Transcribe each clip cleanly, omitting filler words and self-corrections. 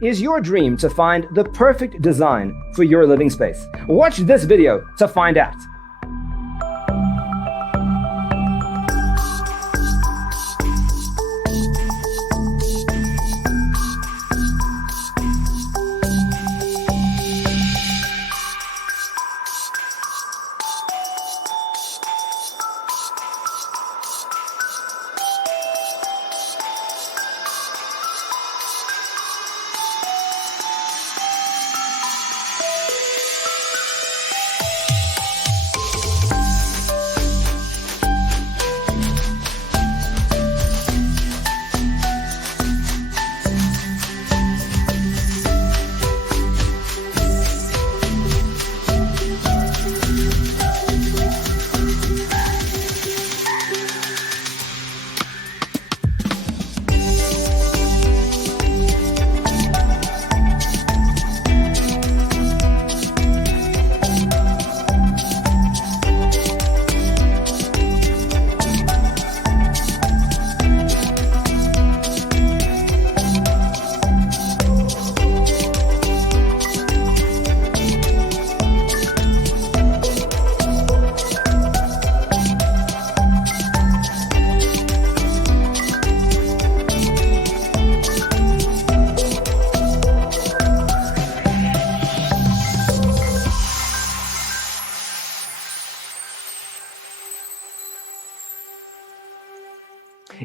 Is your dream to find the perfect design for your living space? Watch this video to find out.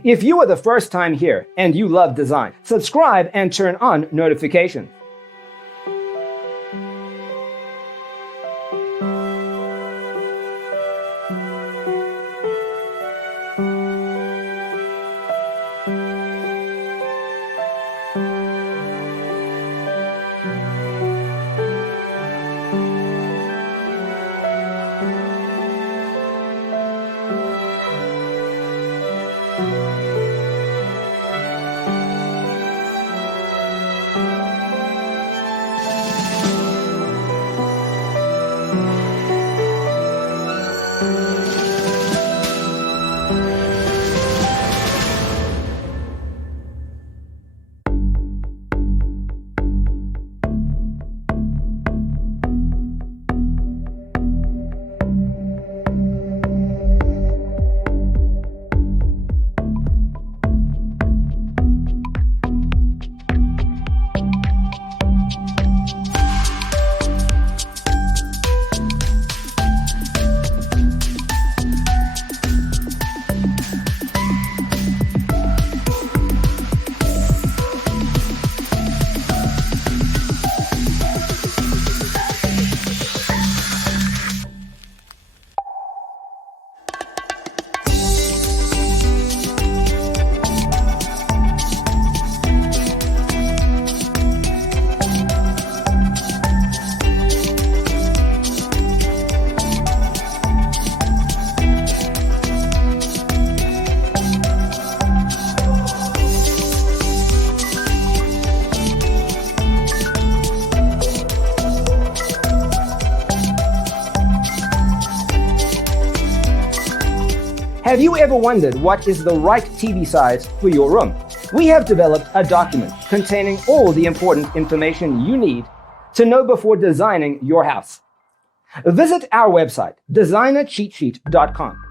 If you are the first time here and you love design, subscribe and turn on notifications. Have you ever wondered what is the right TV size for your room? We have developed a document containing all the important information you need to know before designing your house. Visit our website, designercheatsheet.com.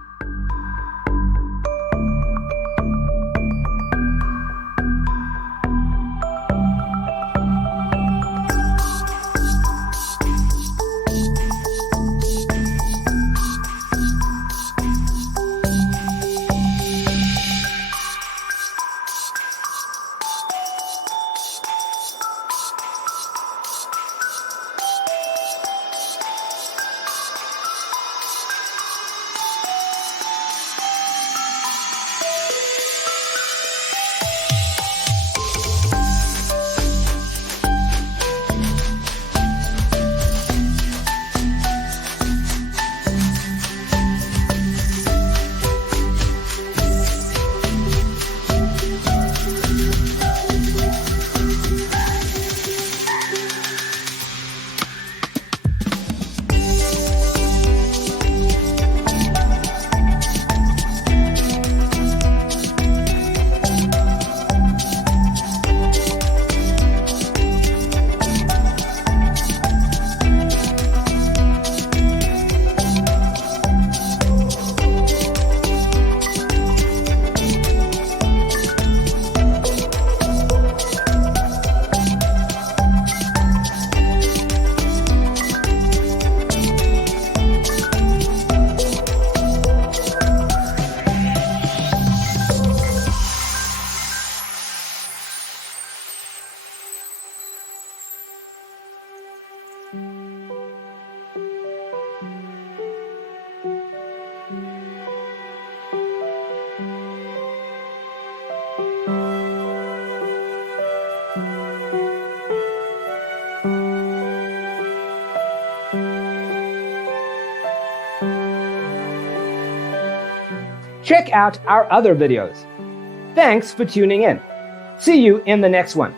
Check out our other videos. Thanks for tuning in. See you in the next one.